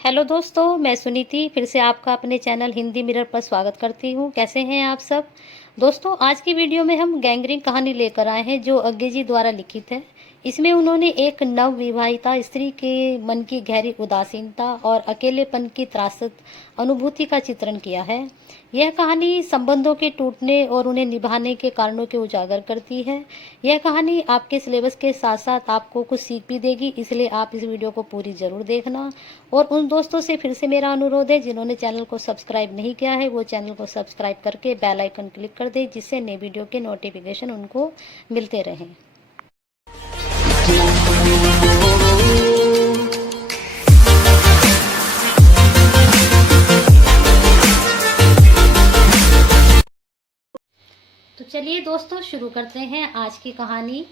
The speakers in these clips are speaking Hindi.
हेलो दोस्तों, मैं सुनीति फिर से आपका अपने चैनल हिंदी मिरर पर स्वागत करती हूँ। कैसे हैं आप सब? दोस्तों, आज की वीडियो में हम गैंग्रीन कहानी लेकर आए हैं जो अज्ञे जी द्वारा लिखित है। इसमें उन्होंने एक नवविवाहिता स्त्री के मन की गहरी उदासीनता और अकेलेपन की त्रासद अनुभूति का चित्रण किया है। यह कहानी संबंधों के टूटने और उन्हें निभाने के कारणों के उजागर करती है। यह कहानी आपके सिलेबस के साथ साथ आपको कुछ सीख भी देगी, इसलिए आप इस वीडियो को पूरी जरूर देखना। और उन दोस्तों से फिर से मेरा अनुरोध है जिन्होंने चैनल को सब्सक्राइब नहीं किया है वो चैनल को सब्सक्राइब करके बेल आइकन क्लिक कर दे, जिससे नए वीडियो के नोटिफिकेशन उनको मिलते रहें। तो चलिए दोस्तों, शुरू करते हैं आज की कहानी।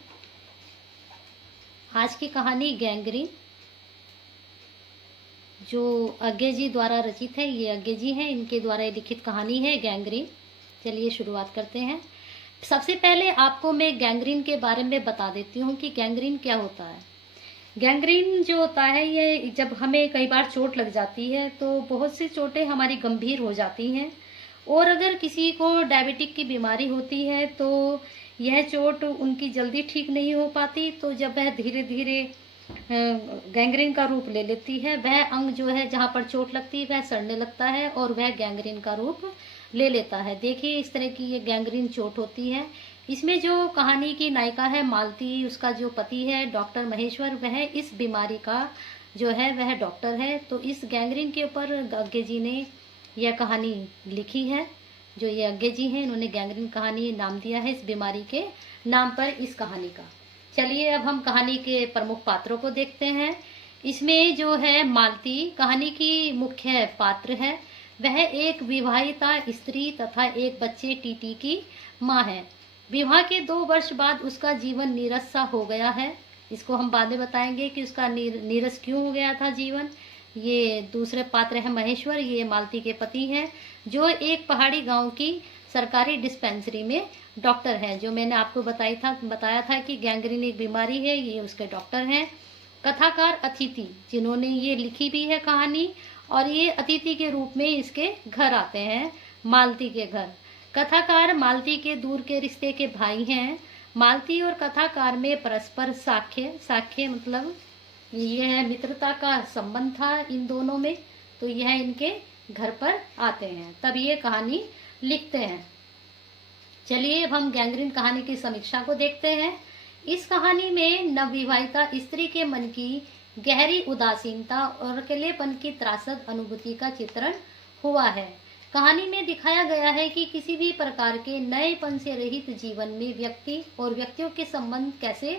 आज की कहानी गैंग्रीन, जो अज्ञे जी द्वारा रचित है। ये अज्ञे जी हैं, इनके द्वारा लिखित कहानी है गैंग्रीन। चलिए शुरुआत करते हैं। सबसे पहले आपको मैं गैंग्रीन के बारे में बता देती हूँ कि गैंग्रीन क्या होता है। गैंग्रीन जो होता है, ये जब हमें कई बार चोट लग जाती है तो बहुत सी चोटें हमारी गंभीर हो जाती हैं, और अगर किसी को डायबिटिक की बीमारी होती है तो यह चोट उनकी जल्दी ठीक नहीं हो पाती। तो जब वह धीरे धीरे गैंग्रीन का रूप ले लेती है, वह अंग जो है जहाँ पर चोट लगती है वह सड़ने लगता है और वह गैंग्रीन का रूप ले लेता है। देखिए, इस तरह की ये गैंग्रीन चोट होती है। इसमें जो कहानी की नायिका है मालती, उसका जो पति है डॉक्टर महेश्वर, वह इस बीमारी का जो है वह डॉक्टर है। तो इस गैंग्रीन के ऊपर अज्ञे जी ने यह कहानी लिखी है। जो ये अज्ञे जी हैं, इन्होंने गैंग्रीन कहानी नाम दिया है इस बीमारी के नाम पर इस कहानी का। चलिए अब हम कहानी के प्रमुख पात्रों को देखते हैं। इसमें जो है मालती कहानी की मुख्य पात्र है। वह एक विवाहिता स्त्री तथा एक बच्चे टीटी की माँ है। विवाह के 2 वर्ष बाद उसका जीवन नीरस सा हो गया है। इसको हम बाद में बताएंगे कि उसका नीरस क्यों हो गया था जीवन। ये दूसरे पात्र है महेश्वर, ये मालती के पति हैं, जो एक पहाड़ी गांव की सरकारी डिस्पेंसरी में डॉक्टर हैं। जो मैंने आपको बताया था कि गैंग्रीन एक बीमारी है, ये उसके डॉक्टर हैं। कथाकार अतिथि, जिन्होंने ये लिखी भी है कहानी, और ये अतिथि के रूप में इसके घर आते हैं, मालती के घर। कथाकार मालती के दूर के रिश्ते के भाई हैं। मालती और कथाकार में परस्पर साख्य मतलब यह मित्रता का संबंध था इन दोनों में। तो यह इनके घर पर आते हैं, तब ये कहानी लिखते हैं। चलिए अब हम गैंग्रीन कहानी की समीक्षा को देखते हैं। इस कहानी में नवविवाहिता स्त्री के मन की गहरी उदासीनता और अकेलेपन की त्रासद अनुभूति का चित्रण हुआ है। कहानी में दिखाया गया है कि किसी भी प्रकार के नएपन से रहित जीवन में व्यक्ति और व्यक्तियों के संबंध कैसे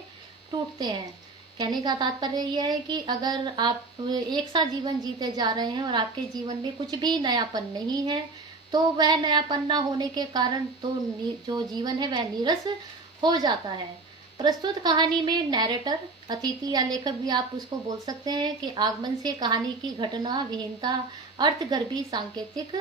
टूटते हैं। कहने का तात्पर्य यह है कि अगर आप एक साथ जीवन जीते जा रहे हैं और आपके जीवन में कुछ भी नयापन नहीं है, तो वह नयापन न होने के कारण तो जो जीवन है वह नीरस हो जाता है। प्रस्तुत कहानी में नैरेटर, अतिथि या लेखक भी आप उसको बोल सकते हैं, कि आगमन से कहानी की घटना विहीनता अर्थगर्भी सांकेतिक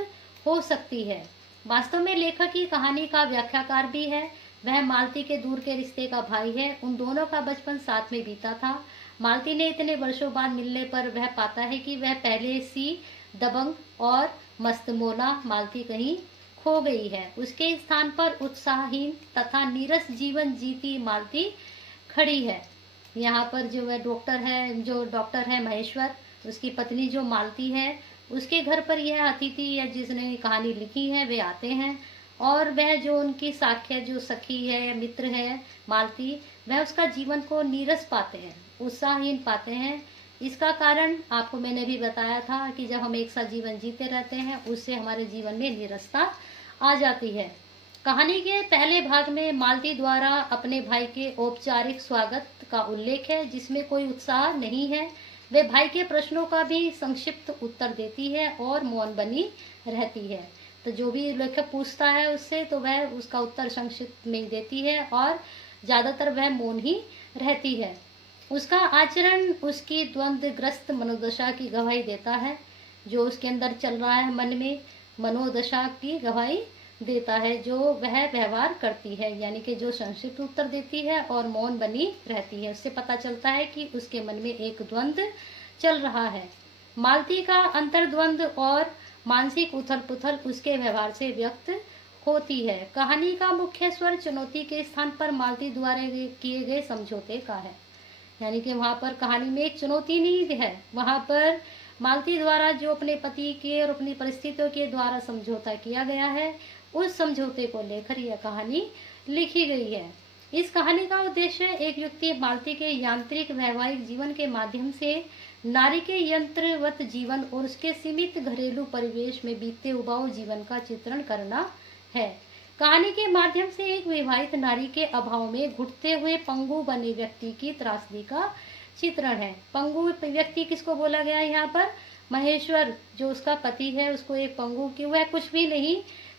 हो सकती है। वास्तव में लेखक ही कहानी का व्याख्याकार भी है। वह मालती के दूर के रिश्ते का भाई है। उन दोनों का बचपन साथ में बीता था। मालती ने इतने वर्षों बाद मिलने पर वह पाता है कि वह पहले सी दबंग और मस्तमोला मालती कहीं खो गई है। उसके स्थान पर उत्साहहीन तथा नीरस जीवन जीती मालती खड़ी है। यहाँ पर जो वह डॉक्टर है महेश्वर, उसकी पत्नी जो मालती है, उसके घर पर यह अतिथि या जिसने कहानी लिखी है वे आते हैं, और वह जो उनकी साख्य जो सखी है, मित्र है मालती, वह उसका जीवन को नीरस पाते हैं, उत्साहहीन पाते हैं। इसका कारण आपको मैंने भी बताया था कि जब हम एक साथ जीवन जीते रहते हैं उससे हमारे जीवन में नीरसता आ जाती है। कहानी के पहले भाग में मालती द्वारा अपने भाई के औपचारिक स्वागत का उल्लेख है, जिसमें कोई उत्साह नहीं है। वे भाई के प्रश्नों का भी संक्षिप्त उत्तर देती है और मौन बनी रहती है। तो जो भी लेखक पूछता है उससे, तो वह उसका उत्तर संक्षिप्त में देती है और ज्यादातर वह मौन ही रहती है। उसका आचरण उसकी द्वंद्वग्रस्त मनोदशा की गवाही देता है। जो उसके अंदर चल रहा है मन में, मनोदशा की गवाही देता है जो वह व्यवहार करती है, यानी कि जो संक्षिप्त उत्तर देती है और मौन बनी रहती है। उससे पता चलता है कि उसके मन में एक द्वंद्व चल रहा है। मालती का अंतर्द्वंद और मानसिक उथल पुथल उसके व्यवहार से व्यक्त होती है। कहानी का मुख्य स्वर चुनौती के स्थान पर मालती द्वारा किए गए समझौते का है। यानी कि वहाँ पर कहानी में एक चुनौती नहीं है, वहाँ पर मालती द्वारा जो अपने पति के और अपनी परिस्थितियों के द्वारा समझौता किया गया है, उस समझौते को लेकर यह कहानी लिखी गई है। इस कहानी का उद्देश्य एक युक्ति मालती के यांत्रिक वैवाहिक जीवन के माध्यम से नारी के यंत्रवत जीवन और उसके सीमित घरेलू परिवेश में बीतते उबाऊ जीवन का चित्रण करना है। कहानी के माध्यम से एक विवाहित नारी के अभाव में घुटते हुए पंगु बने व्यक्ति की त्रासदी का चित्रण है। पंगु व्यक्ति किसको बोला गया है यहाँ पर? महेश्वर, जो उसका पति है, उसको एक पंगु की वह कुछ भी नहीं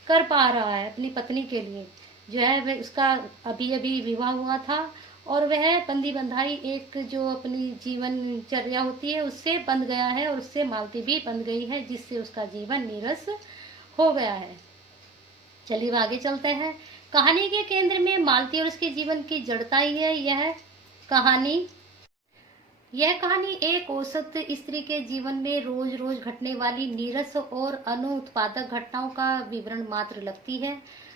कर पा रहा है अपनी पत्नी के लिए, जो है वह उसका अभी अभी विवाह हुआ था और वह बंदी बंधाई एक जो अपनी जीवनचर्या होती है उससे बंध गया है और उससे मालती भी बंध गई है, जिससे उसका जीवन नीरस हो गया है। चलिए आगे चलते हैं। कहानी के केंद्र में मालती और उसके जीवन की जड़ता ही है। यह कहानी एक औसत स्त्री के जीवन में रोज रोज घटने वाली नीरस और अनुत्पादक घटनाओं का विवरण मात्र लगती है।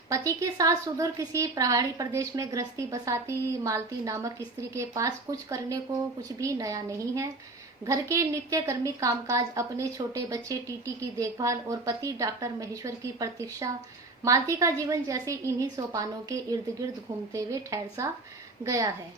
पति के साथ सुदूर किसी पहाड़ी प्रदेश में गृहस्थी बसाती मालती नामक स्त्री के पास कुछ करने को कुछ भी नया नहीं है। घर के नित्य कर्मी कामकाज, अपने छोटे बच्चे टीटी की देखभाल और पति डॉक्टर महेश्वर की प्रतीक्षा, मालती का जीवन जैसे इन्हीं सोपानों के इर्द गिर्द घूमते हुए ठहर सा गया है।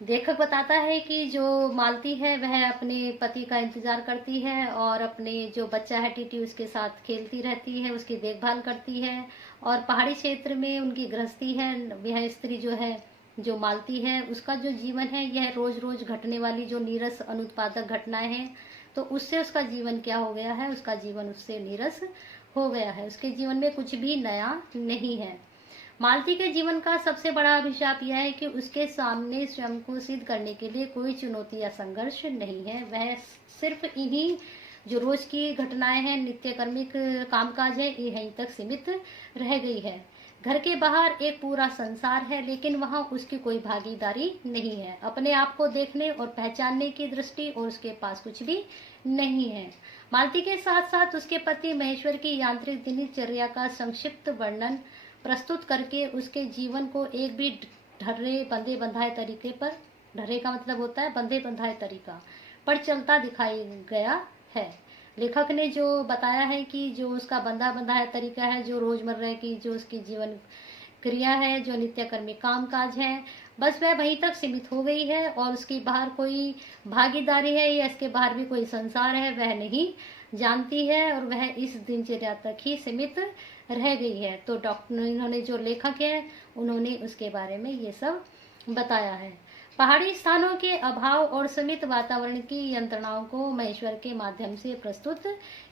लेखक बताता है कि जो मालती है वह अपने पति का इंतजार करती है और अपने जो बच्चा है टीटी उसके साथ खेलती रहती है, उसकी देखभाल करती है और पहाड़ी क्षेत्र में उनकी गृहस्थी है। यह स्त्री जो है, जो मालती है, उसका जो जीवन है यह रोज रोज घटने वाली जो नीरस अनुत्पादक घटनाएं हैं, तो उससे उसका जीवन क्या हो गया है? उसका जीवन उससे नीरस हो गया है। उसके जीवन में कुछ भी नया नहीं है। मालती के जीवन का सबसे बड़ा अभिशाप यह है कि उसके सामने स्वयं को सिद्ध करने के लिए कोई चुनौती या संघर्ष नहीं है। वह सिर्फ इन्हीं जो रोज की घटनाएं हैं, नित्य कर्मिक कामकाज है, यहीं तक सीमित रह गई है। घर के बाहर एक पूरा संसार है, लेकिन वहां उसकी कोई भागीदारी नहीं है। अपने आप को देखने और पहचानने की दृष्टि और उसके पास कुछ भी नहीं है। मालती के साथ साथ उसके पति महेश्वर की यांत्रिक दिनचर्या का संक्षिप्त वर्णन प्रस्तुत करके उसके जीवन को एक भी ढर्रे बंधे बंधाए तरीके पर, ढर्रे का मतलब होता है बंधे बंधाए तरीका पर चलता दिखाई गया है। लेखक ने जो बताया है कि जो उसका बंधा बंधाया तरीका है, जो रोजमर्रा की जो उसकी जीवन क्रिया है, जो नित्य कर्मी कामकाज है, बस वह वहीं तक सीमित हो गई है और उसकी बाहर कोई भागीदारी है या इसके बाहर भी कोई संसार है वह नहीं जानती है और वह इस दिनचर्या तक ही सीमित रह गई है। तो डॉक्टर, इन्होंने जो लेखक है उन्होंने उसके बारे में ये सब बताया है। पहाड़ी स्थानों के अभाव और सीमित वातावरण की यंत्रणाओं को महेश्वर के माध्यम से प्रस्तुत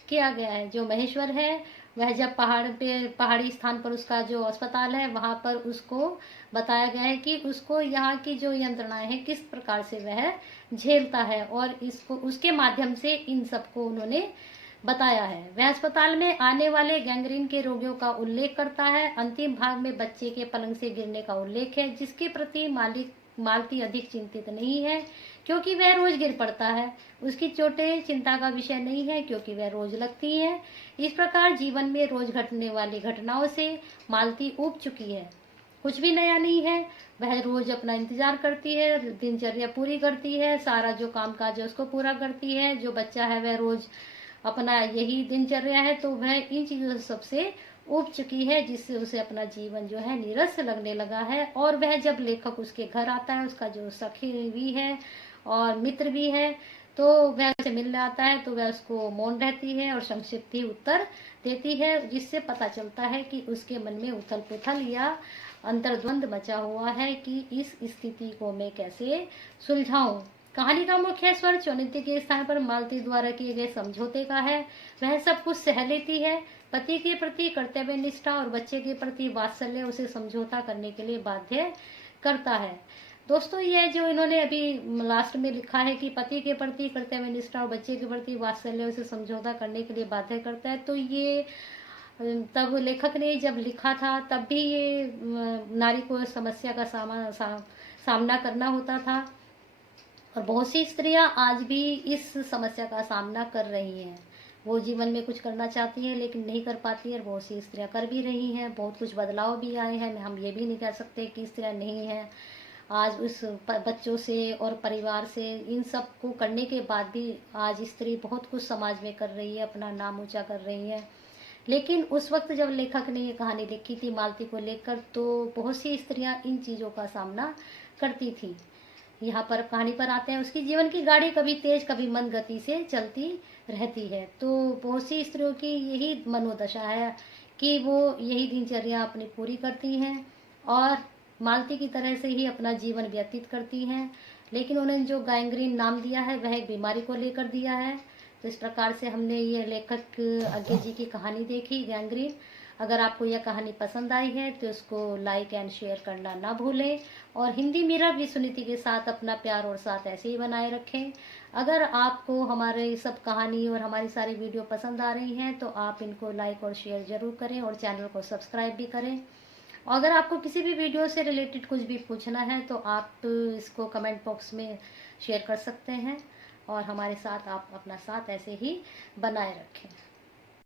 किया गया है। जो महेश्वर है वह जब पहाड़ी स्थान पर उसका जो अस्पताल है वहां पर उसको बताया गया है कि उसको यहाँ की जो यंत्रणाएं हैं किस प्रकार से वह झेलता है और इसको उसके माध्यम से इन सबको उन्होंने बताया है। वह अस्पताल में आने वाले गैंग्रीन के रोगियों का उल्लेख करता है। अंतिम भाग में बच्चे के पलंग से गिरने का उल्लेख है, जिसके प्रति मालती अधिक चिंतित नहीं है क्योंकि वह रोज गिर पड़ता है। उसकी चोटें चिंता का विषय नहीं है क्योंकि वह रोज लगती है। इस प्रकार जीवन में रोज घटने वाली घटनाओं से मालती ऊब चुकी है, कुछ भी नया नहीं है। वह रोज अपना इंतजार करती है, दिनचर्या पूरी करती है, सारा जो काम काज है उसको पूरा करती है। जो बच्चा है वह रोज अपना यही दिनचर्या है, तो वह इन चीजों सबसे उब चुकी है, जिससे उसे अपना जीवन जो है नीरस लगने लगा है। और वह जब लेखक उसके घर आता है, उसका जो सखी भी है और मित्र भी है, तो वह उसे मिलने आता है तो वह उसको मौन रहती है और संक्षिप्त ही उत्तर देती है, जिससे पता चलता है कि उसके मन में उथल पुथल या अंतर्द्वंद मचा हुआ है कि इस स्थिति को मैं कैसे सुलझाऊं। कहानी का मुख्य स्वर चुनौती के स्थान पर मालती द्वारा किए गए समझौते का है। वह सब कुछ सह लेती है। पति के प्रति कर्तव्य निष्ठा और बच्चे के प्रति वात्सल्य उसे समझौता करने के लिए बाध्य करता है। दोस्तों, यह जो इन्होंने अभी लास्ट में लिखा है कि पति के प्रति कर्तव्य निष्ठा और बच्चे के प्रति वात्सल्य उसे समझौता करने के लिए बाध्य करता है, तो ये तब लेखक ने जब लिखा था तब भी ये नारी को समस्या का सामना करना होता था और बहुत सी स्त्रियां आज भी इस समस्या का सामना कर रही हैं। वो जीवन में कुछ करना चाहती हैं लेकिन नहीं कर पाती है, और बहुत सी स्त्रियां कर भी रही हैं। बहुत कुछ बदलाव भी आए हैं, हम ये भी नहीं कह सकते कि स्त्रियां नहीं हैं। आज उस बच्चों से और परिवार से इन सब को करने के बाद भी आज स्त्री बहुत कुछ समाज में कर रही है, अपना नाम ऊंचा कर रही है। लेकिन उस वक्त जब लेखक ने ये कहानी लिखी थी मालती को लेकर, तो बहुत सी स्त्रियां इन चीज़ों का सामना करती थी। यहाँ पर कहानी पर आते हैं, उसकी जीवन की गाड़ी कभी तेज कभी मंद गति से चलती रहती है। तो बहुत सी स्त्रियों की यही मनोदशा है कि वो यही दिनचर्या अपनी पूरी करती हैं और मालती की तरह से ही अपना जीवन व्यतीत करती हैं। लेकिन उन्हें जो गैंग्रीन नाम दिया है वह एक बीमारी को लेकर दिया है। तो इस प्रकार से हमने ये लेखक अज्ञे जी की कहानी देखी, गैंग्रीन। अगर आपको यह कहानी पसंद आई है तो इसको लाइक एंड शेयर करना ना भूलें, और हिंदी मीरा भी सुनीति के साथ अपना प्यार और साथ ऐसे ही बनाए रखें। अगर आपको हमारे सब कहानी और हमारी सारी वीडियो पसंद आ रही हैं तो आप इनको लाइक और शेयर जरूर करें और चैनल को सब्सक्राइब भी करें। और अगर आपको किसी भी वीडियो से रिलेटेड कुछ भी पूछना है तो आप इसको कमेंट बॉक्स में शेयर कर सकते हैं, और हमारे साथ आप अपना साथ ऐसे ही बनाए रखें।